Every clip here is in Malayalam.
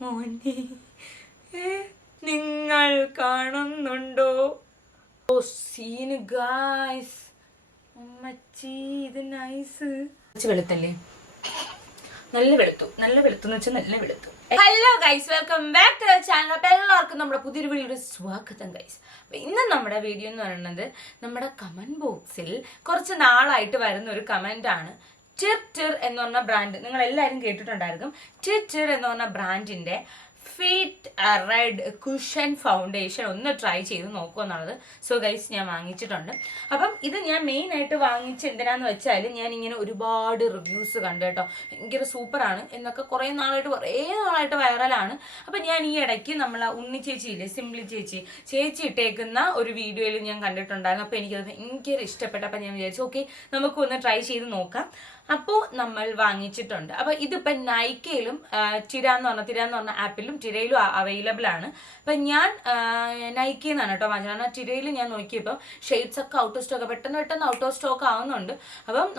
മോനെ നിങ്ങൾ കാണുന്നുണ്ടോ? ഓ സീന് ഗായ്സ്. അമ്മച്ചി ഇത് നൈസ്. വെളുത്തല്ലേ? നല്ല വെളുത്തു എന്ന് വെച്ചാൽ നല്ല വെളുത്തു. Hello guys, welcome back to channel. അപ്പോൾ എല്ലാവർക്കും നമ്മുടെ പുതിയൊരു വീഡിയോയുടെ സ്വാഗതം ഗൈസ്. അപ്പോൾ ഇന്ന് നമ്മുടെ വീഡിയോ എന്ന് പറയുന്നത് നമ്മുടെ കമന്റ് ബോക്സിൽ കുറച്ച് നാളായിട്ട് വരുന്ന ഒരു കമന്റ് ആണ്. ടിർ എന്ന് പറഞ്ഞ ബ്രാൻഡ് നിങ്ങൾ എല്ലാവരും കേട്ടിട്ടുണ്ടായിരിക്കും. ടിർ എന്ന് പറഞ്ഞ ബ്രാൻഡിന്റെ ഫിറ്റ് റെഡ് കുഷൻ ഫൗണ്ടേഷൻ ഒന്ന് ട്രൈ ചെയ്ത് നോക്കുക എന്നുള്ളത്. സോ ഗൈസ്, ഞാൻ വാങ്ങിച്ചിട്ടുണ്ട്. അപ്പം ഇത് ഞാൻ മെയിൻ ആയിട്ട് വാങ്ങിച്ച് എന്തിനാന്ന് വെച്ചാൽ ഞാൻ ഇങ്ങനെ ഒരുപാട് റിവ്യൂസ് കണ്ടു കേട്ടോ. ഭയങ്കര സൂപ്പറാണ് എന്നൊക്കെ കുറേ നാളായിട്ട് വൈറലാണ്. അപ്പം ഞാൻ ഈ ഇടയ്ക്ക് നമ്മളെ ഉണ്ണി ചേച്ചിയില്ലേ, സിംപ്ലി ചേച്ചി ഇട്ടേക്കുന്ന ഒരു വീഡിയോയിൽ ഞാൻ കണ്ടിട്ടുണ്ടായിരുന്നു. അപ്പോൾ എനിക്കത് ഭയങ്കര ഇഷ്ടപ്പെട്ടു. അപ്പം ഞാൻ വിചാരിച്ചു ഓക്കെ നമുക്കൊന്ന് ട്രൈ ചെയ്ത് നോക്കാം. അപ്പോൾ നമ്മൾ വാങ്ങിച്ചിട്ടുണ്ട്. അപ്പോൾ ഇതിപ്പം നൈക്കയിലും ടിര എന്ന് പറഞ്ഞ ആപ്പിലും ടിരയിലും അവൈലബിൾ ആണ്. അപ്പം ഞാൻ നൈക്കയിൽ നിന്നാണ് കേട്ടോ വാങ്ങിച്ചത്. കാരണം ടിരയിൽ ഞാൻ നോക്കിയപ്പോൾ ഷെയ്ഡ്സ് ഒക്കെ ഔട്ട് ഓഫ് സ്റ്റോക്ക് പെട്ടെന്ന് ഔട്ട് ഓഫ് സ്റ്റോക്ക് ആവുന്നുണ്ട്. അപ്പം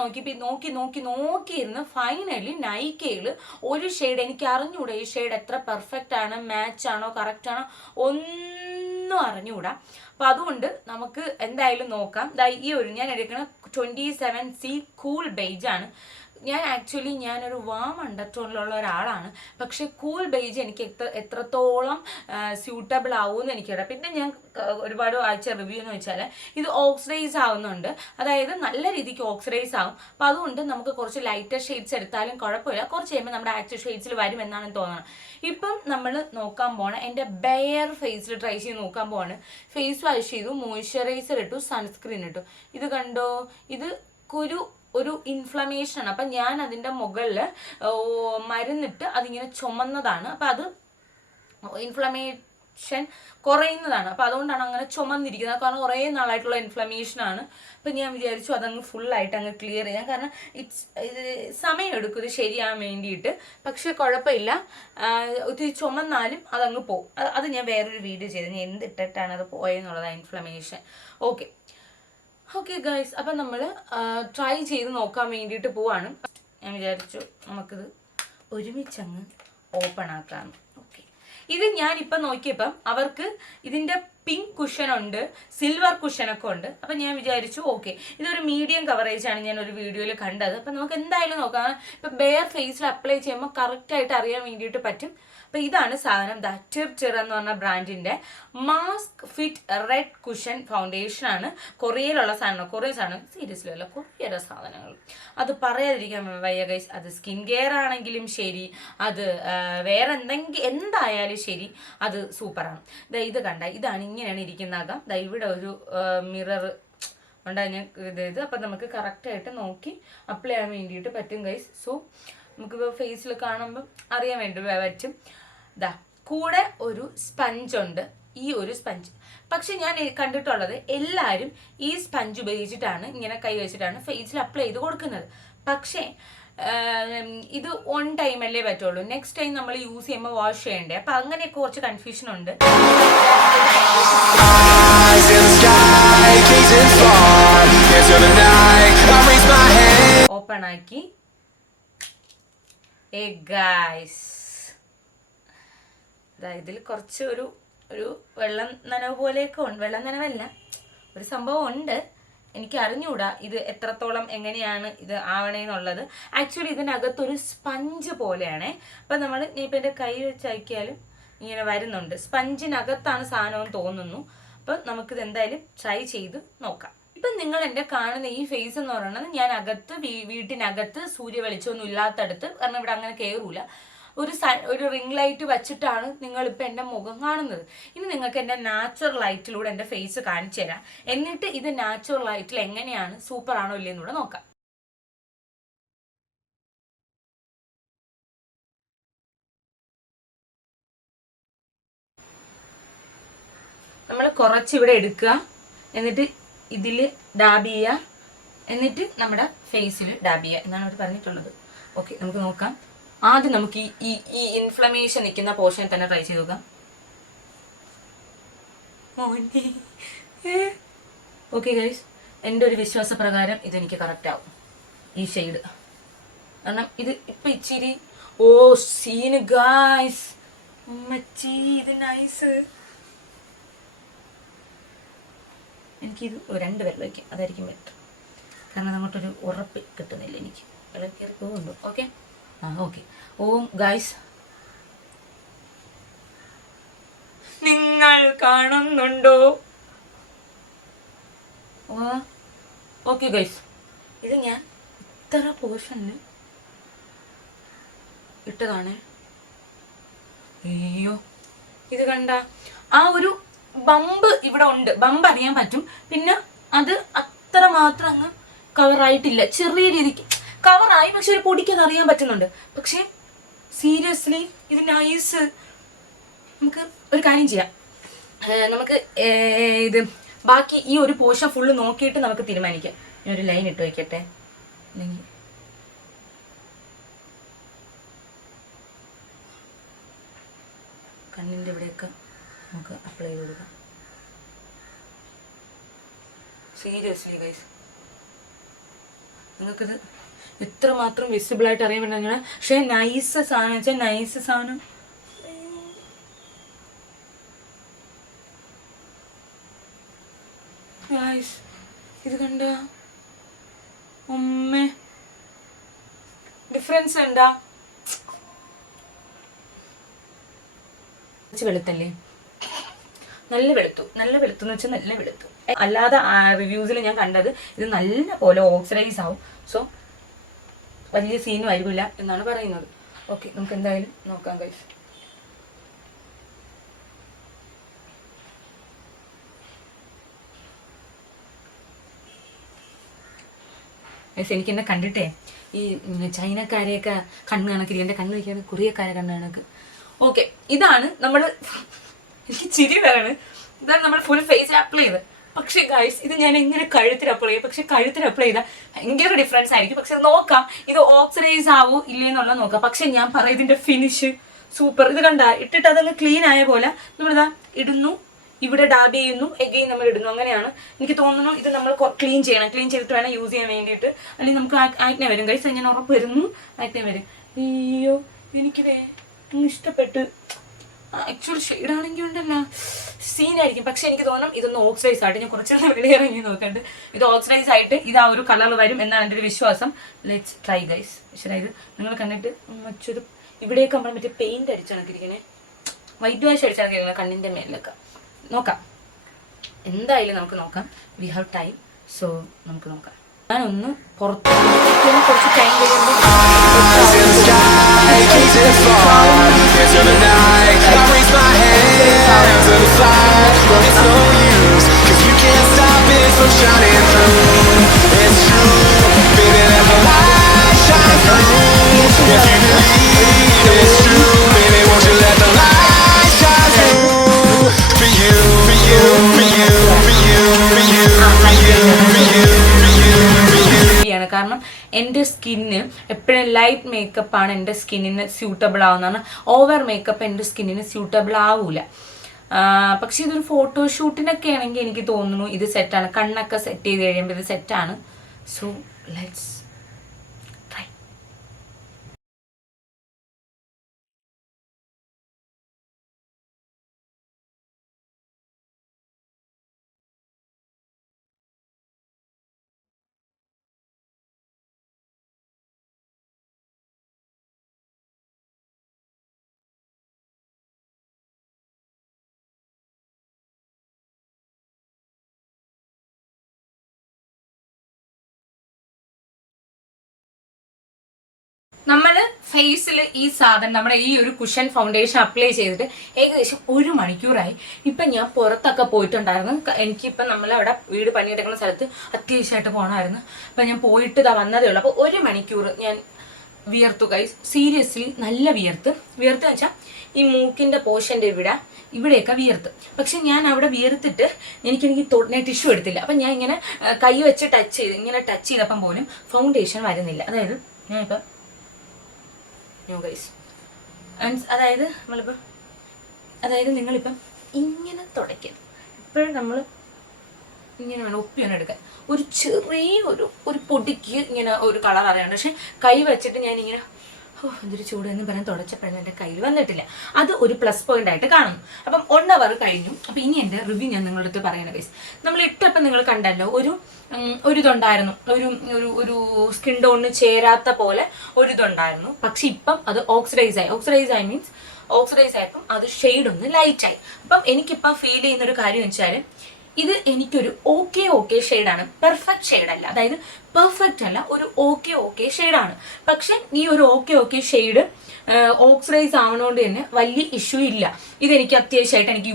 നോക്കിയിരുന്ന് ഫൈനലി നൈക്കയിൽ ഒരു ഷെയ്ഡ് എനിക്ക് അറിഞ്ഞുകൂടാ ഈ ഷെയ്ഡ് എത്ര പെർഫെക്റ്റ് ആണ്, മാച്ച് ആണോ കറക്റ്റ് ആണോ ഒന്നും അറിഞ്ഞുകൂടാ. അപ്പം അതുകൊണ്ട് നമുക്ക് എന്തായാലും നോക്കാം. ഈ ഒരു ഞാൻ എടുക്കുന്ന 27C കൂൾ ബേജ് ആണ്. ഞാനൊരു വാം അണ്ടർടോണിലുള്ള ഒരാളാണ്. പക്ഷെ കൂൾ ബേജ് എനിക്ക് എത്രത്തോളം സ്യൂട്ടബിൾ ആവുമെന്ന് എനിക്കറിയാം. പിന്നെ ഞാൻ ഒരുപാട് വായിച്ച റിവ്യൂ എന്ന് വെച്ചാൽ ഇത് ഓക്സിഡൈസ് ആവുന്നുണ്ട്, അതായത് നല്ല രീതിക്ക് ഓക്സിഡൈസ് ആവും. അപ്പം അതുകൊണ്ട് നമുക്ക് കുറച്ച് ലൈറ്റർ ഷെയ്ഡ്സ് എടുത്താലും കുഴപ്പമില്ല, കുറച്ച് കഴിയുമ്പോൾ നമ്മുടെ ആക്ച്വൽ ഷെയ്ഡ്സിൽ വരും എന്നാണ് തോന്നുന്നത്. ഇപ്പം നമ്മൾ നോക്കാൻ പോകണം, എൻ്റെ ബെയർ ഫേസിൽ ട്രൈ ചെയ്ത് നോക്കാൻ പോവാണ്. ഫേസ് വാഷ് ചെയ്തു, മോയ്സ്ചറൈസർ ഇട്ടു, സൺസ്ക്രീൻ ഇട്ടു. ഇത് കണ്ടോ, ഇത് ഒരു ഇൻഫ്ലമേഷൻ ആണ്. അപ്പം ഞാൻ അതിൻ്റെ മുകളിൽ മരുന്നിട്ട് അതിങ്ങനെ ചുമന്നതാണ്. അപ്പം അത് ഇൻഫ്ലമേഷൻ കുറയുന്നതാണ്. അപ്പം അതുകൊണ്ടാണ് അങ്ങനെ ചുമന്നിരിക്കുന്നത്. കാരണം കുറേ നാളായിട്ടുള്ള ഇൻഫ്ലമേഷനാണ്. അപ്പം ഞാൻ വിചാരിച്ചു അതങ്ങ് ഫുള്ളായിട്ട് അങ്ങ് ക്ലിയർ ചെയ്യാം. കാരണം ഇത് സമയമെടുക്കും ഇത് ശരിയാകാൻ വേണ്ടിയിട്ട്. പക്ഷെ കുഴപ്പമില്ല, ഒത്തിരി ചുമന്നാലും അതങ്ങ് പോകും. അത് ഞാൻ വേറൊരു വീഡിയോ ചെയ്ത് ഞാൻ എന്തിട്ടിട്ടാണ് അത് പോയെന്നുള്ളത്, ഇൻഫ്ലമേഷൻ. ഓക്കെ ഗൈസ്, അപ്പം നമ്മൾ ട്രൈ ചെയ്ത് നോക്കാൻ വേണ്ടിയിട്ട് പോവാണ്. ഞാൻ വിചാരിച്ചു നമുക്കിത് ഒരുമിച്ചങ്ങ് ഓപ്പൺ ആക്കാം. ഓക്കെ, ഇത് ഞാനിപ്പം നോക്കിയപ്പം അവർക്ക് ഇതിൻ്റെ പിങ്ക് കുഷൻ ഉണ്ട്, സിൽവർ കുഷനൊക്കെ ഉണ്ട്. അപ്പം ഞാൻ വിചാരിച്ചു ഓക്കെ ഇതൊരു മീഡിയം കവറേജ് ആണ് ഞാൻ ഒരു വീഡിയോയിൽ കണ്ടത്. അപ്പം നമുക്ക് എന്തായാലും നോക്കാം. ഇപ്പം ബെയർ ഫേസിൽ അപ്ലൈ ചെയ്യുമ്പോൾ കറക്റ്റായിട്ട് അറിയാൻ വേണ്ടിയിട്ട് പറ്റും. അപ്പം ഇതാണ് സാധനം. ടിർ എന്ന് പറഞ്ഞ ബ്രാൻഡിൻ്റെ mask fit red cushion foundation ആണ്. കൊറിയയിലുള്ള സാധനം സീരിയസ്ലി അല്ല, കൊറിയയുടെ സാധനങ്ങൾ അത് പറയാതിരിക്കാൻ വയ്യ ഗൈസ്. അത് സ്കിൻ കെയർ ആണെങ്കിലും ശരി, അത് വേറെ എന്തായാലും ശരി, അത് സൂപ്പറാണ്. ഇത് കണ്ട, ഇങ്ങനെയാണ് ഇരിക്കുന്നതാകാം. ഇവിടെ ഒരു മിറർ ഉണ്ടായി ഞാൻ ഇത് അപ്പം നമുക്ക് കറക്റ്റായിട്ട് നോക്കി അപ്ലൈ ചെയ്യാൻ വേണ്ടിയിട്ട് പറ്റും ഗൈസ്. സോ നമുക്കിപ്പോൾ ഫേസിൽ കാണുമ്പം അറിയാൻ വേണ്ടി പറ്റും. കൂടെ ഒരു സ്പഞ്ച് ഉണ്ട്, ഈ ഒരു സ്പഞ്ച്. പക്ഷെ ഞാൻ കണ്ടിട്ടുള്ളത് എല്ലാവരും ഈ സ്പഞ്ച് ഉപയോഗിച്ചിട്ടാണ് ഇങ്ങനെ കൈ വെച്ചിട്ടാണ് ഫേസിൽ അപ്ലൈ ചെയ്ത് കൊടുക്കുന്നത്. പക്ഷേ ഇത് 1 ടൈം അല്ലേ പറ്റുള്ളൂ, നെക്സ്റ്റ് ടൈം നമ്മൾ യൂസ് ചെയ്യുമ്പോൾ വാഷ് ചെയ്യണ്ടേ. അപ്പം അങ്ങനെയൊക്കെ കുറച്ച് കൺഫ്യൂഷൻ ഉണ്ട്. ഓപ്പൺ ആക്കി ഇതിൽ കുറച്ച് ഒരു വെള്ളം നനവ് പോലെയൊക്കെ ഉണ്ട്. വെള്ളം നനവല്ല, ഒരു സംഭവം ഉണ്ട്. എനിക്ക് അറിഞ്ഞൂടാ ഇത് എത്രത്തോളം എങ്ങനെയാണ് ഇത് ആവണേന്നുള്ളത്. ആക്ച്വലി ഇതിനകത്തൊരു സ്പഞ്ച് പോലെയാണേ. അപ്പം നമ്മൾ ഇപ്പം എൻ്റെ കൈ വെച്ച് അയക്കിയാലും ഇങ്ങനെ വരുന്നുണ്ട്. സ്പഞ്ചിനകത്താണ് സാധനമെന്ന് തോന്നുന്നു. അപ്പം നമുക്കിത് എന്തായാലും ട്രൈ ചെയ്ത് നോക്കാം. ഇപ്പം നിങ്ങൾ എൻ്റെ കാണുന്ന ഈ ഫേസ് എന്ന് പറയുന്നത് ഞാൻ വീട്ടിനകത്ത് സൂര്യ വെളിച്ചമൊന്നും ഇല്ലാത്തടുത്ത്, കാരണം ഇവിടെ അങ്ങനെ കയറൂല, ഒരു റിംഗ് ലൈറ്റ് വെച്ചിട്ടാണ് നിങ്ങളിപ്പോൾ എൻ്റെ മുഖം കാണുന്നത്. ഇനി നിങ്ങൾക്ക് എൻ്റെ നാച്ചുറൽ ലൈറ്റിലൂടെ എൻ്റെ ഫേസ് കാണിച്ചു തരാം. എന്നിട്ട് ഇത് നാച്ചുറൽ ലൈറ്റിൽ എങ്ങനെയാണ്, സൂപ്പർ ആണോ ഇല്ലെന്നൂടെ നോക്കാം. നമ്മൾ കുറച്ചിവിടെ എടുക്കുക, എന്നിട്ട് ഇതിൽ ഡാബ് ചെയ്യുക, എന്നിട്ട് നമ്മുടെ ഫേസിൽ ഡാബ് ചെയ്യുക എന്നാണ് അവർ പറഞ്ഞിട്ടുള്ളത്. ഓക്കെ, നമുക്ക് നോക്കാം. ആദ്യം നമുക്ക് ഈ ഇൻഫ്ലമേഷൻ നിൽക്കുന്ന പോർഷനിൽ തന്നെ ട്രൈ ചെയ്ത് നോക്കാം. ഓക്കെ ഗൈസ്, എൻ്റെ ഒരു വിശ്വാസപ്രകാരം ഇതെനിക്ക് കറക്റ്റ് ആവും ഈ ഷെയ്ഡ്. കാരണം ഇത് ഇപ്പം ഇച്ചിരി സീന് ഗൈസ്, ഉമ്മച്ചി ഇത് നൈസ്. എനിക്കിത് 2 വിരൽ വയ്ക്കാം, അതായിരിക്കും ബെറ്റർ. കാരണം അങ്ങോട്ടൊരു ഉറപ്പ് കിട്ടുന്നില്ല എനിക്ക്. വിളക്കേറി പോകുന്നുണ്ടോ? Okay, okay. ഓം ഗൈസ്, നിങ്ങൾ കാണുന്നുണ്ടോ? ഓക്കെ ഗൈസ്, ഇത് ഞാൻ ഇത്ര പോർഷനിൽ ഇട്ടതാണ്. അയ്യോ, ഇത് കണ്ട ആ ഒരു ബമ്പ് ഇവിടെ ഉണ്ട്. ബമ്പ് അറിയാൻ പറ്റും. പിന്നെ അത് അത്ര മാത്രം അങ്ങ് കവറായിട്ടില്ല. ചെറിയ രീതിക്ക് കവറായി, പക്ഷെ ഒരു പൊടിക്കത് അറിയാൻ പറ്റുന്നുണ്ട്. പക്ഷെ സീരിയസ്ലി ഇത് നൈസ്. നമുക്ക് ഒരു കാര്യം ചെയ്യാം, നമുക്ക് ഇത് ബാക്കി ഈ ഒരു പോർഷൻ ഫുള്ള് നോക്കിയിട്ട് നമുക്ക് തീരുമാനിക്കാം. ഞാൻ ഒരു ലൈൻ ഇട്ട് വയ്ക്കട്ടെ, അല്ലെങ്കിൽ കണ്ണിൻ്റെ ഇവിടെയൊക്കെ നമുക്ക് അപ്ലൈ ചെയ്ത് കൊടുക്കാം. സീരിയസ്ലി ഗൈസ്, നിങ്ങൾക്കിത് എത്രമാത്രം വിസിബിളായിട്ട് അറിയാൻ പറ്റുന്ന. പക്ഷേ നൈസ് സാധനം വെച്ചാൽ നൈസ് സാധനം. ഗൈസ് ഇത് കണ്ട അമ്മേ, ഡിഫറൻസ് ഉണ്ടാ? വെളുത്തല്ലേ? നല്ല വെളുത്തു. നല്ല വെളുത്തു എന്ന് വെച്ചാൽ നല്ല വെളുത്തു. അല്ലാതെ റിവ്യൂസിൽ ഞാൻ കണ്ടത് ഇത് നല്ല പോലെ ഓക്സിഡൈസ് ആവും. സോ വലിയ സീനും ആയിരിക്കില്ല എന്നാണ് പറയുന്നത്. ഓക്കെ, നമുക്ക് എന്തായാലും നോക്കാം ഗൈസ്. എനിക്കെന്നെ കണ്ടിട്ടേ ഈ ചൈനക്കാരെയൊക്കെ കണ്ണ് കണക്കിരി, എൻ്റെ കണ്ണ് വയ്ക്കാണ് കൊറിയക്കാരെ കണ്ണ് കണക്ക്. ഓക്കെ, ഇതാണ് നമ്മൾ, എനിക്ക് ചിരി വരാണ്. ഇതാണ് നമ്മൾ ഫുൾ ഫേസിൽ അപ്ലൈ ചെയ്ത്. പക്ഷേ ഗൈസ് ഇത് ഞാൻ എങ്ങനെ കഴുത്തിൽ അപ്ലൈ ചെയ്യും? പക്ഷെ കഴുത്തിൽ അപ്ലൈ ചെയ്താൽ ഭയങ്കര ഡിഫറൻസ് ആയിരിക്കും. പക്ഷെ നോക്കാം ഇത് ഓക്സിഡൈസ് ആവോ ഇല്ലേന്നുള്ളത് നോക്കാം. പക്ഷെ ഞാൻ പറയാം, ഇതിന്റെ ഫിനിഷ് സൂപ്പർ. ഇത് കണ്ട ഇട്ടിട്ട് അതങ്ങ് ക്ലീൻ ആയ പോലെ നമ്മളിതാ ഇടുന്നു, ഇവിടെ ഡാബ് ചെയ്യുന്നു, എഗെയിൻ നമ്മൾ ഇടുന്നു. അങ്ങനെയാണ് എനിക്ക് തോന്നുന്നു. ഇത് നമ്മൾ ക്ലീൻ ചെയ്യണം. ക്ലീൻ ചെയ്തിട്ട് വേണം യൂസ് ചെയ്യാൻ വേണ്ടിയിട്ട്, അല്ലെങ്കിൽ നമുക്ക് ആക്നെ വരും ഗൈസ്. ഞാൻ ഉറപ്പ് വരുന്നു ആക്നെ വരും. അയ്യോ, എനിക്കിതേ ഇഷ്ടപ്പെട്ട്. ആക്ച്വൽ ഷെയ്ഡാണെങ്കിൽ ഉണ്ടല്ല സീനായിരിക്കും. പക്ഷെ എനിക്ക് തോന്നും ഇതൊന്ന് ഓക്സിഡൈസ് ആയിട്ട്, ഞാൻ കുറച്ചുകൂടെ വെളിയിറങ്ങി നോക്കണ്ട്, ഇത് ഓക്സിഡൈസ് ആയിട്ട് ഇത് ആ ഒരു കളർ വരും എന്നാണ് എൻ്റെ ഒരു വിശ്വാസം. Let's try guys. പക്ഷേ ഇത് നിങ്ങൾ കണ്ടിട്ട് മറ്റൊരു ഇവിടെയൊക്കെ നമ്മൾ മറ്റേ പെയിന്റ് അടിച്ചാണ് വൈറ്റ് വാഷ് അടിച്ചാണ് കണ്ണിൻ്റെ മേലിലൊക്കെ. നോക്കാം, എന്തായാലും നമുക്ക് നോക്കാം. വി ഹാവ് ടൈം, സോ നമുക്ക് നോക്കാം. ഞാനൊന്ന് പുറത്ത് കുറച്ച് ടൈം കഴിയുമ്പോൾ കാരണം എൻ്റെ സ്കിന്ന് എപ്പോഴും ലൈറ്റ് മേക്കപ്പാണ് എൻ്റെ സ്കിന്നിന് സ്യൂട്ടബിൾ ആവുന്നതാണ്. ഓവർ മേക്കപ്പ് എൻ്റെ സ്കിന്നിന് സ്യൂട്ടബിൾ ആവൂല. പക്ഷെ ഇതൊരു ഫോട്ടോഷൂട്ടിനൊക്കെ ആണെങ്കിൽ എനിക്ക് തോന്നുന്നു ഇത് സെറ്റാണ്. കണ്ണൊക്കെ സെറ്റ് ചെയ്ത് കഴിയുമ്പോൾ ഇത് സെറ്റാണ്. So let's try. നമ്മൾ ഫേസിൽ ഈ സാധനം നമ്മുടെ ഈ ഒരു കുഷൻ ഫൗണ്ടേഷൻ അപ്ലൈ ചെയ്തിട്ട് ഏകദേശം 1 മണിക്കൂറായി. ഇപ്പം ഞാൻ പുറത്തൊക്കെ പോയിട്ടുണ്ടായിരുന്നു. എനിക്കിപ്പം നമ്മളവിടെ വീട് പണിയെടുക്കുന്ന സ്ഥലത്ത് അത്യാവശ്യമായിട്ട് പോകണമായിരുന്നു. അപ്പം ഞാൻ പോയിട്ട് ഇതാ വന്നതേ ഉള്ളൂ. അപ്പോൾ 1 മണിക്കൂർ ഞാൻ വിയർത്തു ഗൈസ്. സീരിയസ്ലി നല്ല വിയർത്തെന്ന് വെച്ചാൽ ഈ മൂക്കിൻ്റെ പോർഷൻ്റെ ഇവിടെയൊക്കെ വിയർത്ത്. പക്ഷെ ഞാൻ അവിടെ വിയർത്തിട്ട് ഞാൻ ടിഷ്യൂ എടുത്തില്ല. അപ്പം ഞാൻ ഇങ്ങനെ കൈ വെച്ച് ഇങ്ങനെ ടച്ച് ചെയ്തപ്പം പോലും ഫൗണ്ടേഷൻ വരുന്നില്ല. അതായത് ഞാനിപ്പം ഗൈസ് അതായത് നിങ്ങളിപ്പം ഇങ്ങനെ തുടയ്ക്കരുത്. ഇപ്പോഴും നമ്മൾ ഇങ്ങനെ വേണം ഒപ്പിയാണ് എടുക്കാൻ. ഒരു ചെറിയ ഒരു പൊടിക്ക് ഇങ്ങനെ ഒരു കളർ അറിയാണ്ട്. പക്ഷെ കൈ വെച്ചിട്ട് ഞാനിങ്ങനെ എന്തൊരു ചൂട് എന്ന് പറയാൻ തുടച്ചപ്പോഴൊന്നും എൻ്റെ കയ്യിൽ വന്നിട്ടില്ല. അത് ഒരു പ്ലസ് പോയിന്റ് ആയിട്ട് കാണുന്നു. അപ്പം 1 hour കഴിഞ്ഞു. അപ്പം ഇനി എൻ്റെ റിവ്യൂ ഞാൻ നിങ്ങളുടെ അടുത്ത് പറയണ ഗൈസ്. നമ്മൾ ഇട്ടപ്പം നിങ്ങൾ കണ്ടല്ലോ, ഒരു ഇതുണ്ടായിരുന്നു, ഒരു ഒരു ഒരു സ്കിൻ ടോണിന് ചേരാത്ത പോലെ ഒരു ഇതുണ്ടായിരുന്നു. പക്ഷെ ഇപ്പം അത് ഓക്സിഡൈസ് ആയി മീൻസ് ഓക്സിഡൈസ് ആയപ്പം അത് ഷെയ്ഡ് ഒന്ന് ലൈറ്റായി. അപ്പം എനിക്കിപ്പം ഫീൽ ചെയ്യുന്നൊരു കാര്യം എന്ന് വെച്ചാൽ ഇത് എനിക്കൊരു ഓക്കെ ഷെയ്ഡാണ്, പെർഫെക്റ്റ് ഷെയ്ഡല്ല. അതായത് പെർഫെക്റ്റ് അല്ല, ഒരു ഓക്കെ ഷെയ്ഡാണ്. പക്ഷെ ഈ ഒരു ഓക്കെ ഷെയ്ഡ് ഓക്സിഡൈസ് ആവണോണ്ട് തന്നെ വലിയ ഇഷ്യൂ ഇല്ല. ഇതെനിക്ക് അത്യാവശ്യമായിട്ട് എനിക്ക്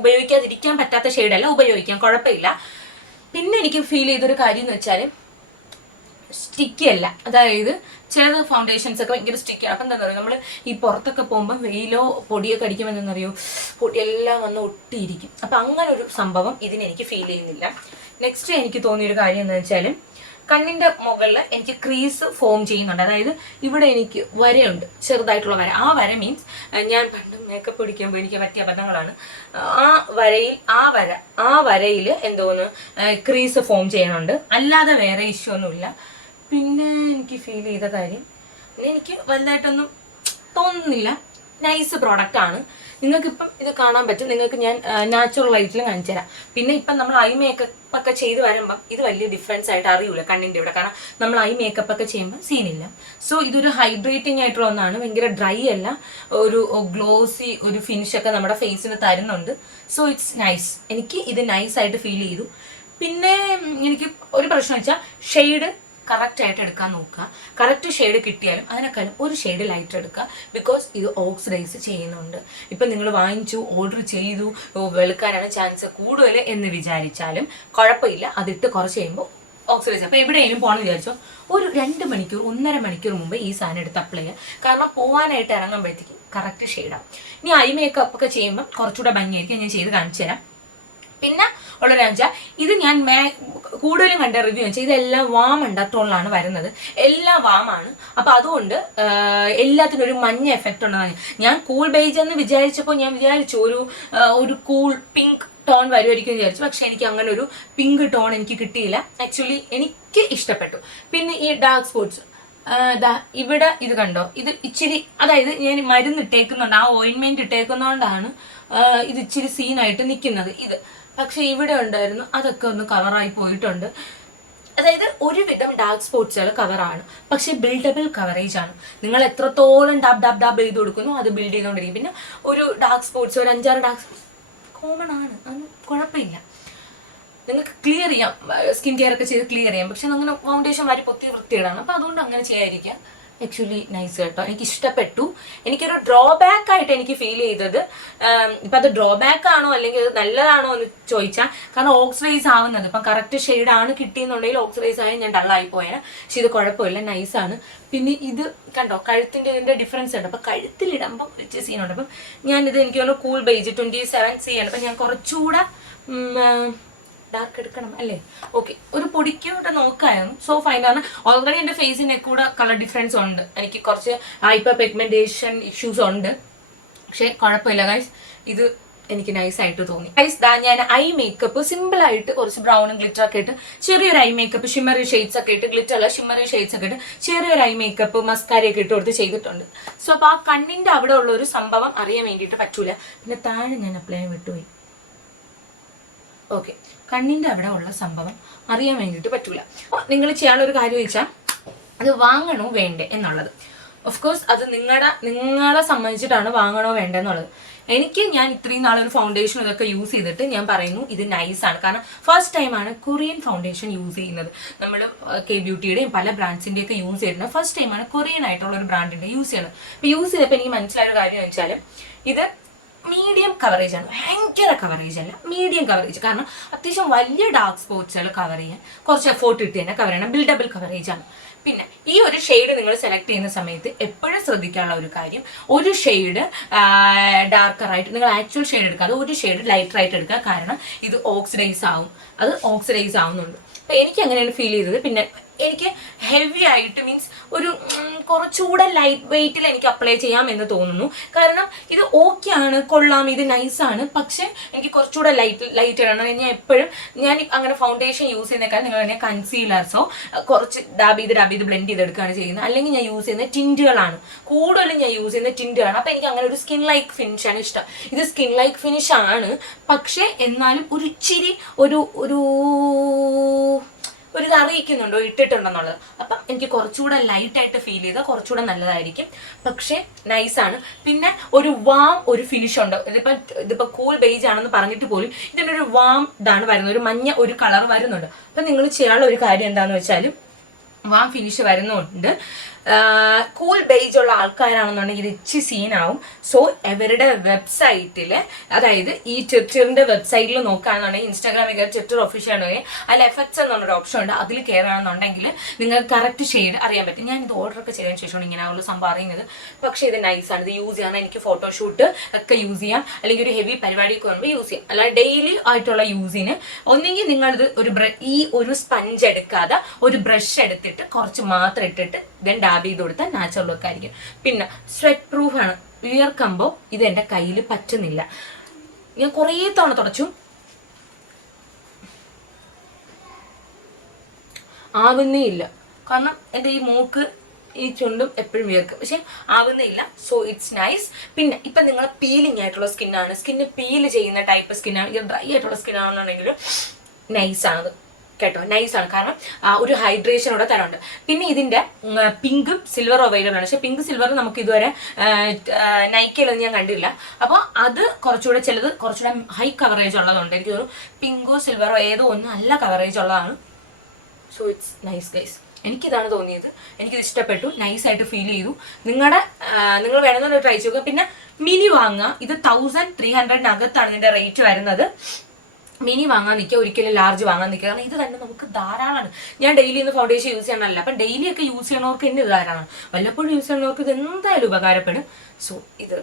ഉപയോഗിക്കാതിരിക്കാൻ പറ്റാത്ത ഷെയ്ഡല്ല, ഉപയോഗിക്കാം, കുഴപ്പമില്ല. പിന്നെ എനിക്ക് ഫീൽ ചെയ്തൊരു കാര്യം എന്ന് വെച്ചാൽ സ്റ്റിക്കി അല്ല. അതായത് ചില ഫൗണ്ടേഷൻസ് ഒക്കെ ഭയങ്കര സ്റ്റിക്കാണ്. അപ്പം എന്താ പറയുക, നമ്മൾ ഈ പുറത്തൊക്കെ പോകുമ്പോൾ വെയിലോ പൊടിയൊക്കെ അടിക്കുമ്പോൾ എന്താണെന്നറിയോ, പൊടിയെല്ലാം വന്ന് ഒട്ടിയിരിക്കും. അപ്പം അങ്ങനെ ഒരു സംഭവം ഇതിനെനിക്ക് ഫീൽ ചെയ്യുന്നില്ല. നെക്സ്റ്റ് എനിക്ക് തോന്നിയൊരു കാര്യം എന്താണെന്ന് വെച്ചാൽ കണ്ണിൻ്റെ മുകളിൽ എനിക്ക് ക്രീസ് ഫോം ചെയ്യുന്നുണ്ട്. അതായത് ഇവിടെ എനിക്ക് വരയുണ്ട്, ചെറുതായിട്ടുള്ള വര. ആ വര മീൻസ് ഞാൻ പണ്ട് മേക്കപ്പ് പിടിക്കുമ്പോൾ എനിക്ക് പറ്റിയ അബദ്ധങ്ങളാണ്. ആ വരയിൽ എന്തോന്ന് ക്രീസ് ഫോം ചെയ്യുന്നുണ്ട്, അല്ലാതെ വേറെ ഇഷ്യൂ ഒന്നുമില്ല. പിന്നെ എനിക്ക് ഫീൽ ചെയ്ത കാര്യം എനിക്ക് വലുതായിട്ടൊന്നും തോന്നുന്നില്ല. നൈസ് പ്രോഡക്റ്റ് ആണ്. നിങ്ങൾക്കിപ്പം ഇത് കാണാൻ പറ്റും, നിങ്ങൾക്ക് ഞാൻ നാച്ചുറൽ ലൈറ്റിലും കാണിച്ചു തരാം. പിന്നെ ഇപ്പം നമ്മൾ ഐ മേക്കപ്പ് ഒക്കെ ചെയ്ത് വരുമ്പം ഇത് വലിയ ഡിഫറൻസ് ആയിട്ട് അറിയൂല കണ്ണിൻ്റെ ഇവിടെ, കാരണം നമ്മൾ ഐ മേക്കപ്പ് ഒക്കെ ചെയ്യുമ്പോൾ സീനില്ല. സോ ഇതൊരു ഹൈഡ്രേറ്റിംഗ് ആയിട്ടുള്ള ഒന്നാണ്, ഭയങ്കര ഡ്രൈ അല്ല, ഒരു ഗ്ലോസി ഒരു ഫിനിഷൊക്കെ നമ്മുടെ ഫേസിന് തരുന്നുണ്ട്. So it's nice. എനിക്ക് ഇത് നൈസായിട്ട് ഫീൽ ചെയ്തു. പിന്നെ എനിക്ക് ഒരു പ്രശ്നം വെച്ചാൽ ഷെയ്ഡ് കറക്റ്റായിട്ട് എടുക്കാൻ നോക്കുക. കറക്റ്റ് ഷെയ്ഡ് കിട്ടിയാലും അതിനേക്കാളും ഒരു ഷെയ്ഡ് ലൈറ്റ് എടുക്കുക. ബിക്കോസ് ഇത് ഓക്സിഡൈസ് ചെയ്യുന്നുണ്ട്. ഇപ്പം നിങ്ങൾ വാങ്ങിച്ചു, ഓർഡർ ചെയ്തു, വെളുക്കാനാണ് ചാൻസ് കൂടുതൽ എന്ന് വിചാരിച്ചാലും കുഴപ്പമില്ല. അതിട്ട് കുറച്ച് കഴിയുമ്പോൾ ഓക്സിഡൈസ്. അപ്പോൾ എവിടെയെങ്കിലും പോകണമെന്ന് വിചാരിച്ചോ, ഒരു 2 മണിക്കൂർ 1.5 മണിക്കൂർ മുമ്പ് ഈ സാധനം എടുത്ത് അപ്ലൈ ചെയ്യുക. കാരണം പോകാനായിട്ട് ഇറങ്ങുമ്പോഴത്തേക്കും കറക്റ്റ് ഷെയ്ഡാണ്. ഇനി ഐ മേക്കപ്പ് ഒക്കെ ചെയ്യുമ്പോൾ കുറച്ചുകൂടെ ഭംഗിയായിരിക്കും. ഞാൻ ചെയ്ത് കാണിച്ചു തരാം. പിന്നെ ഉള്ളൊരു വെച്ചാൽ ഇത് ഞാൻ കൂടുതലും കണ്ട റിവ്യൂ വെച്ചാൽ ഇതെല്ലാം വാം അണ്ടർടോണിലാണ് വരുന്നത്, എല്ലാം വാമാണ്. അപ്പം അതുകൊണ്ട് എല്ലാത്തിനും ഒരു മഞ്ഞ എഫക്റ്റ് ഉണ്ടെന്നാണ്. ഞാൻ കൂൾ ബേജ് എന്ന് വിചാരിച്ചപ്പോൾ ഞാൻ വിചാരിച്ചു ഒരു കൂൾ പിങ്ക് ടോൺ വരുമായിരിക്കും എന്ന് വിചാരിച്ചു. പക്ഷെ എനിക്ക് അങ്ങനെ ഒരു പിങ്ക് ടോൺ എനിക്ക് കിട്ടിയില്ല. ആക്ച്വലി എനിക്ക് ഇഷ്ടപ്പെട്ടു. പിന്നെ ഈ ഡാർക്ക് സ്പോട്ട്സ് ഇവിടെ ഇത് കണ്ടോ, ഇത് ഇച്ചിരി, അതായത് ഞാൻ മരുന്ന് ഇട്ടേക്കുന്നുണ്ട്, ആ ഓയിൻമെന്റ് ഇട്ടേക്കുന്നതുകൊണ്ടാണ് ഇത് ഇച്ചിരി സീനായിട്ട് നിൽക്കുന്നത് ഇത്. പക്ഷെ ഇവിടെ ഉണ്ടായിരുന്നു, അതൊക്കെ ഒന്ന് കവറായി പോയിട്ടുണ്ട്. അതായത് ഒരുവിധം ഡാർക്ക് സ്പോട്ട്സുകൾ കവറാണ്, പക്ഷെ ബിൽഡബിൾ കവറേജ് ആണ്. നിങ്ങൾ എത്രത്തോളം ഡാബ് ചെയ്ത് കൊടുക്കുന്നു അത് ബിൽഡ് ചെയ്തുകൊണ്ടിരിക്കും. പിന്നെ ഒരു ഡാർക്ക് സ്പോട്ട്സ്, ഒരു 5-6 ഡാർക്ക് സ്പോട്ട്സ് കോമൺ ആണ്, അതൊന്നും കുഴപ്പമില്ല. നിങ്ങൾക്ക് ക്ലിയർ ചെയ്യാം, സ്കിൻ കെയർ ഒക്കെ ചെയ്ത് ക്ലിയർ ചെയ്യാം. പക്ഷെ അങ്ങനെ ഫൗണ്ടേഷൻ വാരി പൊത്തി വൃത്തിയിടാണ്. അപ്പം അതുകൊണ്ട് അങ്ങനെ ചെയ്യാതിരിക്കാം. ആക്ച്വലി നൈസ് കേട്ടോ, എനിക്ക് ഇഷ്ടപ്പെട്ടു. എനിക്കൊരു ഡ്രോബാക്ക് ആയിട്ട് എനിക്ക് ഫീൽ ചെയ്തത്, ഇപ്പം അത് ഡ്രോബാക്ക് ആണോ അല്ലെങ്കിൽ അത് നല്ലതാണോ എന്ന് ചോദിച്ചാൽ, കാരണം ഓക്സിഡൈസ് ആവുന്നത് ഇപ്പം കറക്റ്റ് ഷെയ്ഡാണ് കിട്ടിയെന്നുണ്ടെങ്കിൽ ഓക്സിഡൈസ് ആയി ഞാൻ ഡള്ളായി പോയേനെ. പക്ഷെ ഇത് കുഴപ്പമില്ല, നൈസാണ്. പിന്നെ ഇത് കണ്ടോ, കഴുത്തിൻ്റെ ഇതിൻ്റെ ഡിഫറൻസ് ഉണ്ട്. അപ്പം കഴുത്തിലിടുമ്പം റിച്ച് സീനുണ്ട്. അപ്പം ഞാനിത് എനിക്ക് തോന്നുന്നു കൂൾ ബേജ് 27C ആണ്. അപ്പം ഞാൻ കുറച്ചുകൂടെ ഡാർക്ക് എടുക്കണം അല്ലേ? ഓക്കെ, ഒരു പൊടിക്കൂടെ നോക്കായിരുന്നു. സോ ഫൈനാണ്. ഓൾറെഡി എൻ്റെ ഫേസിനെ കൂടെ കളർ ഡിഫറൻസ് ഉണ്ട്, എനിക്ക് കുറച്ച് ഹൈപ്പർ പിഗ്മെന്റേഷൻ ഇഷ്യൂസ് ഉണ്ട്. പക്ഷെ കുഴപ്പമില്ല ഗൈസ്, ഇത് എനിക്ക് നൈസായിട്ട് തോന്നി. ഗൈസ് ഞാൻ ഐ മേക്കപ്പ് സിമ്പിളായിട്ട് കുറച്ച് ബ്രൗണും ഗ്ലിറ്റർ ഒക്കെ ഇട്ട് ചെറിയൊരു ഐ മേക്കപ്പ്, ഷിമ്മറി ഷെയ്ഡ്സ് ഒക്കെ ഇട്ട്, ഗ്ലിറ്റർ അല്ല ഷിമ്മറി ഷെയ്ഡ്സ് ഒക്കെ ഇട്ട് ചെറിയൊരു ഐ മേക്കപ്പ് മസ്കാരയൊക്കെ ഇട്ട് കൊടുത്ത് ചെയ്തിട്ടുണ്ട്. സോ അപ്പോൾ ആ കണ്ണിൻ്റെ അവിടെ ഉള്ള ഒരു സംഭവം അറിയാൻ വേണ്ടിയിട്ട് പറ്റൂല. പിന്നെ താഴെ ഞാൻ അപ്ലൈ ചെയ്യാൻ വിട്ടുപോയി. ഓക്കെ, കണ്ണിൻ്റെ അവിടെ ഉള്ള സംഭവം അറിയാൻ വേണ്ടിയിട്ട് പറ്റൂല. നിങ്ങൾ ചെയ്യാനുള്ളൊരു കാര്യം വെച്ചാൽ അത് വാങ്ങണോ വേണ്ടേ എന്നുള്ളത്. ഓഫ് കോഴ്സ് അത് നിങ്ങളെ സംബന്ധിച്ചിട്ടാണ് വാങ്ങണോ വേണ്ടേ എന്നുള്ളത്. ഞാൻ ഇത്രയും നാളൊരു ഫൗണ്ടേഷൻ ഇതൊക്കെ യൂസ് ചെയ്തിട്ട് ഞാൻ പറയുന്നു ഇത് നൈസാണ്. കാരണം ഫസ്റ്റ് ടൈമാണ് കൊറിയൻ ഫൗണ്ടേഷൻ യൂസ് ചെയ്യുന്നത്. നമ്മൾ കെ ബ്യൂട്ടിയുടെയും പല ബ്രാൻഡ്സിൻ്റെയൊക്കെ യൂസ് ചെയ്തിട്ടുണ്ട്. ഫസ്റ്റ് ടൈമാണ് കൊറിയൻ ആയിട്ടുള്ള ഒരു ബ്രാൻഡിൻ്റെ യൂസ് ചെയ്യുന്നത്. അപ്പോൾ യൂസ് ചെയ്തപ്പോൾ എനിക്ക് മനസ്സിലായ ഒരു കാര്യം എന്ന് വെച്ചാൽ ഇത് മീഡിയം കവറേജ് ആണ്, ഭയങ്കര കവറേജ് അല്ല, മീഡിയം കവറേജ്. കാരണം അത്യാവശ്യം വലിയ ഡാർക്ക് സ്പോട്ട്സുകൾ കവർ ചെയ്യാൻ കുറച്ച് എഫോർട്ട് ഇട്ട് തന്നെ കവർ ചെയ്യണം. ബിൽഡബിൾ കവറേജ് ആണ്. പിന്നെ ഈ ഒരു ഷെയ്ഡ് നിങ്ങൾ സെലക്ട് ചെയ്യുന്ന സമയത്ത് എപ്പോഴും ശ്രദ്ധിക്കാനുള്ള ഒരു കാര്യം, ഒരു ഷെയ്ഡ് ഡാർക്കറായിട്ട് നിങ്ങൾ ആക്ച്വൽ ഷെയ്ഡ് എടുക്കുക, അത് ഒരു ഷെയ്ഡ് ലൈറ്ററായിട്ട് എടുക്കുക. കാരണം ഇത് ഓക്സിഡൈസ് ആവും, അത് ഓക്സിഡൈസ് ആവുന്നുണ്ട്. അപ്പോൾ എനിക്ക് അങ്ങനെയാണ് ഫീൽ ചെയ്തത്. പിന്നെ എനിക്ക് ഹെവി ആയിട്ട് മീൻസ് ഒരു കുറച്ചുകൂടെ ലൈറ്റ് വെയിറ്റിൽ എനിക്ക് അപ്ലൈ ചെയ്യാം എന്ന് തോന്നുന്നു. കാരണം ഇത് ഓക്കെ ആണ്, കൊള്ളാം, ഇത് നൈസാണ്. പക്ഷെ എനിക്ക് കുറച്ചുകൂടെ ലൈറ്റ് ആണ്. ഞാൻ എപ്പോഴും ഞാൻ അങ്ങനെ ഫൗണ്ടേഷൻ യൂസ് ചെയ്യുന്നേക്കാൾ നിങ്ങൾ തന്നെ കൺസീലർസോ കുറച്ച് ഡാബ് ചെയ്ത് ബ്ലെൻഡ് ചെയ്തെടുക്കുകയാണ് ചെയ്യുന്നത്. അല്ലെങ്കിൽ ഞാൻ യൂസ് ചെയ്യുന്ന ടിൻറ്റുകളാണ്, കൂടുതലും ഞാൻ യൂസ് ചെയ്യുന്ന ടിൻറ്റുകളാണ്. അപ്പം എനിക്ക് അങ്ങനെ ഒരു സ്കിൻ ലൈക്ക് ഫിനിഷാണ് ഇഷ്ടം. ഇത് സ്കിൻ ലൈക്ക് ഫിനിഷ് ആണ്, പക്ഷെ എന്നാലും ഒരു ഇച്ചിരി ഒരു ഇത് അറിയിക്കുന്നുണ്ടോ ഇട്ടിട്ടുണ്ടെന്നുള്ളത്. അപ്പം എനിക്ക് കുറച്ചുകൂടെ ലൈറ്റായിട്ട് ഫീൽ ചെയ്താൽ കുറച്ചുകൂടെ നല്ലതായിരിക്കും. പക്ഷേ നൈസാണ്. പിന്നെ ഒരു ഫിനിഷ് ഉണ്ട്. ഇതിപ്പോൾ കൂൾ ബേജ് ആണെന്ന് പറഞ്ഞിട്ട് പോലും ഇതിനൊരു ഇതാണ് വരുന്നത്, ഒരു മഞ്ഞ ഒരു കളർ വരുന്നുണ്ട്. അപ്പം നിങ്ങൾ ചെയ്യാനുള്ള ഒരു കാര്യം എന്താണെന്ന് വെച്ചാൽ ഫിനിഷ് വരുന്നുണ്ട്. കൂൾ ബേജ് ഉള്ള ആൾക്കാരാണെന്നുണ്ടെങ്കിൽ ഇത് ഇച്ചി സീനാവും. സോ അവരുടെ വെബ്സൈറ്റിൽ, അതായത് ഈ ട്വിറ്ററിന്റെ വെബ്സൈറ്റിൽ നോക്കുകയാണെന്നുണ്ടെങ്കിൽ, ഇൻസ്റ്റാഗ്രാമിൽ കയറി ട്വിറ്റർ ഒഫീഷ്യൽ ആണെങ്കിൽ അതിൽ എഫക്ട്സ് എന്നുള്ളൊരു ഓപ്ഷൻ ഉണ്ട്. അതിൽ കയറുകയാണെന്നുണ്ടെങ്കിൽ നിങ്ങൾക്ക് കറക്റ്റ് ഷെയ്ഡ് അറിയാൻ പറ്റും. ഞാൻ ഇത് ഓർഡറൊക്കെ ചെയ്തതിന് ശേഷമാണ് ഇങ്ങനെയുള്ള സംഭവം അറിയുന്നത്. പക്ഷേ ഇത് നൈസാണ്. ഇത് യൂസ് ചെയ്യാൻ എനിക്ക് ഫോട്ടോഷൂട്ട് ഒക്കെ യൂസ് ചെയ്യാം, അല്ലെങ്കിൽ ഒരു ഹെവി പരിപാടിയൊക്കെ വരുമ്പോൾ യൂസ് ചെയ്യാം. അല്ലാതെ ഡെയിലി ആയിട്ടുള്ള യൂസിന് ഒന്നെങ്കിൽ നിങ്ങളിത് ഒരു സ്പഞ്ച് എടുക്കാതെ ഒരു ബ്രഷ് എടുത്തിട്ട് കുറച്ച് മാത്രം ഇട്ടിട്ട് ദെൻ ഡാബ് ചെയ്ത് കൊടുത്താൽ നാച്ചുറൽ ലുക്ക് ആയിരിക്കും. പിന്നെ സ്വെറ്റ് പ്രൂഫ് ആണ്. വിയർക്കുമ്പോൾ ഇത് എൻ്റെ കയ്യിൽ പറ്റുന്നില്ല. ഞാൻ കുറേ തവണ തുടച്ചു, ആവുന്നേ ഇല്ല. കാരണം എൻ്റെ ഈ മൂക്ക് ഈ ചുണ്ടും എപ്പോഴും വിയർക്കും, പക്ഷെ ആവുന്നേ ഇല്ല. So it's nice. പിന്നെ ഇപ്പം നിങ്ങൾ പീലിംഗ് ആയിട്ടുള്ള സ്കിന്ന് പീല് ചെയ്യുന്ന ടൈപ്പ് സ്കിന്നാണ്, ഇത് ഡ്രൈ ആയിട്ടുള്ള സ്കിന്നാണെന്നുണ്ടെങ്കിൽ നൈസാണത് കേട്ടോ, നൈസാണ്. കാരണം ഒരു ഹൈഡ്രേഷനോടെ തരമുണ്ട്. പിന്നെ ഇതിൻ്റെ പിങ്കും സിൽവറും അവൈലബിൾ ആണ്. പക്ഷെ പിങ്ക് സിൽവർ നമുക്ക് ഇതുവരെ നൈക്കയിലൊന്നും ഞാൻ കണ്ടില്ല. അപ്പോൾ അത് കുറച്ചുകൂടെ കുറച്ചുകൂടെ ഹൈ കവറേജ് ഉള്ളതുണ്ട്. എനിക്ക് തോന്നുന്നു പിങ്കോ സിൽവറോ ഏതോ ഒന്നും നല്ല കവറേജ് ഉള്ളതാണ്. So it's nice guys. എനിക്കിതാണ് തോന്നിയത്, എനിക്കിത് ഇഷ്ടപ്പെട്ടു, നൈസായിട്ട് ഫീൽ ചെയ്തു. നിങ്ങൾ വേണമെന്നൊരു ട്രൈ ചെയ്യുക. പിന്നെ മിനി വാങ്ങുക. ഇത് 1300 ഇതിൻ്റെ റേറ്റ് വരുന്നത്. മിനി വാങ്ങാൻ നിൽക്കുക, ഒരിക്കലും ലാർജ് വാങ്ങാൻ നിൽക്കുക. കാരണം ഇത് തന്നെ നമുക്ക് ധാരാളമാണ്. ഞാൻ ഡെയിലി ഇന്ന് ഫൗണ്ടേഷൻ യൂസ് ചെയ്യണമല്ല, അപ്പം ഡെയിലി ഒക്കെ യൂസ് ചെയ്യണവർക്ക് എന്നെ ഇത് ധാരാളമാണ്. വല്ലപ്പോഴും യൂസ് ചെയ്യണവർക്ക് ഇത് എന്തായാലും ഉപകാരപ്പെടും. സോ ഇത്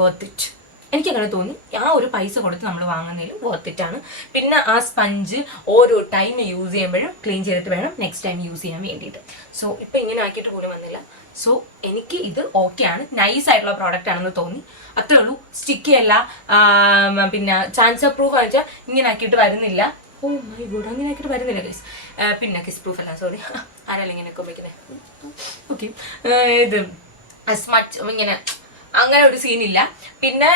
വർത്ത് ഇറ്റ്. എനിക്കങ്ങനെ തോന്നി. ഒരു പൈസ കൊടുത്ത് നമ്മൾ വാങ്ങുന്നതിലും വർത്ത് ഇറ്റ് ആണ്. പിന്നെ ആ സ്പഞ്ച് ഓരോ ടൈം യൂസ് ചെയ്യുമ്പോഴും ക്ലീൻ ചെയ്തിട്ട് വേണം നെക്സ്റ്റ് ടൈം യൂസ് ചെയ്യാൻ വേണ്ടിയിട്ട്. സോ ഇപ്പം ഇങ്ങനെ ആക്കിയിട്ട് പോലും വന്നില്ല. സോ എനിക്ക് ഇത് ഓക്കെ ആണ്, നൈസ് ആയിട്ടുള്ള പ്രോഡക്റ്റ് ആണെന്ന് തോന്നി. അത്രേ ഉള്ളൂ. സ്റ്റിക്കി അല്ല, പിന്നെ ചാൻസർ പ്രൂഫ് എന്ന് വെച്ചാൽ ഇങ്ങനെ ആക്കിയിട്ട് വരുന്നില്ല. ഓ മൈ ഗോഡ്, അങ്ങനെ ആക്കിയിട്ട് വരുന്നില്ല ഗൈസ്. പിന്നെ കിസ് പ്രൂഫ് അല്ല, സോറി, ആരല്ല ഇങ്ങനെയൊക്കെ ഉപയോഗിക്കുന്നത്. ഓക്കെ, ഇത് സ്മച്ച് ഇങ്ങനെ അങ്ങനെ ഒരു സീനില്ല. പിന്നെ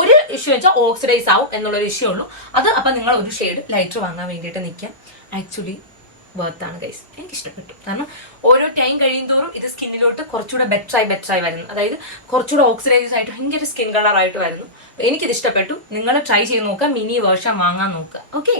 ഒരു ഇഷ്യൂ വെച്ചാൽ ഓക്സിഡൈസ് ആവും എന്നുള്ളൊരു ഇഷ്യൂ ഉള്ളൂ. അത് അപ്പം നിങ്ങൾ ഒരു ഷെയ്ഡ് ലൈറ്റർ വാങ്ങാൻ വേണ്ടിയിട്ട് നിൽക്കാം. ആക്ച്വലി വർത്താണ് ഗൈസ്. എനിക്ക് ഇഷ്ടപ്പെട്ടു. കാരണം ഓരോ ടൈം കഴിയുന്തോറും ഇത് സ്കിന്നിലോട്ട് കുറച്ചുകൂടെ ബെറ്ററായി വരുന്നു. അതായത് കുറച്ചുകൂടെ ഓക്സിഡൈസ് ആയിട്ട് ഭയങ്കര സ്കിൻ കളറായിട്ട് വരുന്നു. എനിക്കിത് ഇഷ്ടപ്പെട്ടു. നിങ്ങൾ ട്രൈ ചെയ്ത് നോക്കുക, മിനി വേർഷൻ വാങ്ങാൻ നോക്കുക. ഓക്കെ.